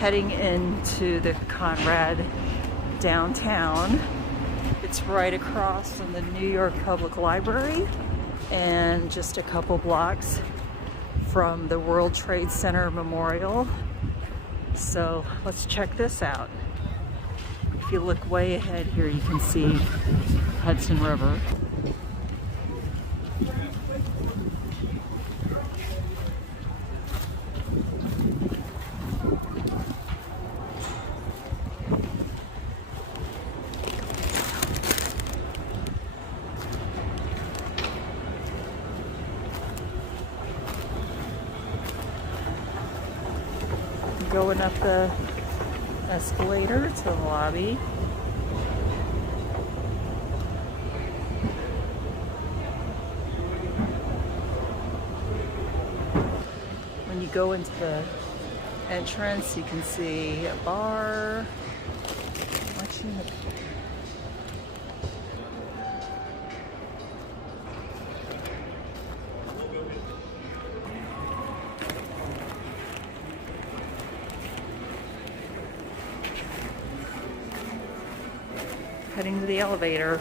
heading into the Conrad downtown. It's right across from the New York Public Library and just a couple blocks from the World Trade Center Memorial. So let's check this out. If you look way ahead here, you can see Hudson River. Going up the escalator to the lobby. When you go into the entrance, you can see a bar. Heading to the elevator,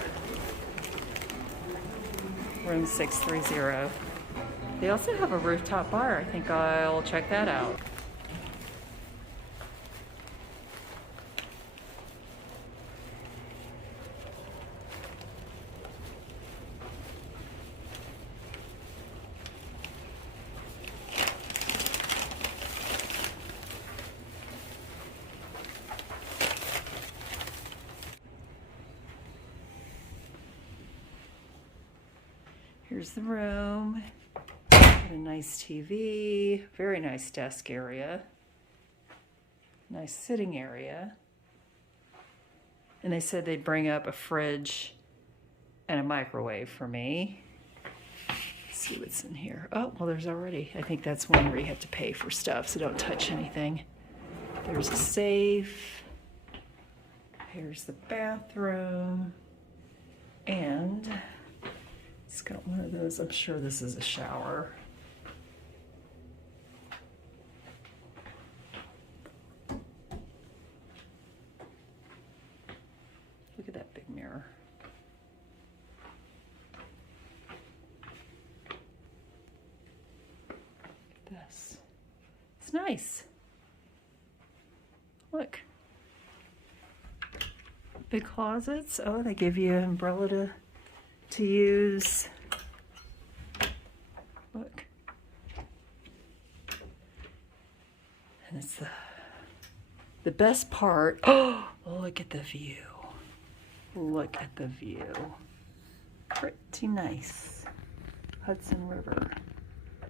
room 630. They also have a rooftop bar. I think I'll check that out. Here's the room. Got a nice TV, very nice desk area, nice sitting area. And they said they'd bring up a fridge and a microwave for me. Let's see what's in here. Oh, well, there's already, I think that's one where you have to pay for stuff, so don't touch anything. There's a safe. Here's the bathroom. And it's got one of those, I'm sure this is a shower. Look at that big mirror. Look at this. It's nice. Look. Big closets. Oh, they give you an umbrella to use. Look. And it's the best part. Oh, look at the view. Look at the view. Pretty nice. Hudson River.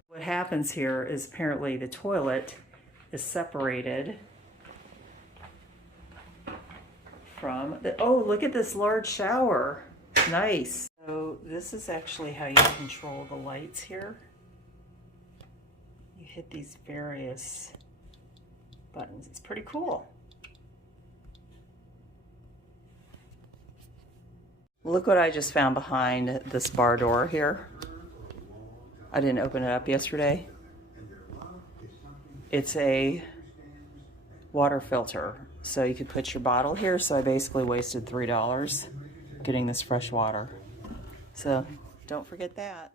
What happens here is apparently the toilet is separated from the, oh, look at this large shower. Nice. So this is actually how you control the lights here. You hit these various buttons. It's pretty cool. Look what I just found behind this bar door here. I didn't open it up yesterday. It's a water filter. So you could put your bottle here. So I basically wasted $3 getting this fresh water. So don't forget that.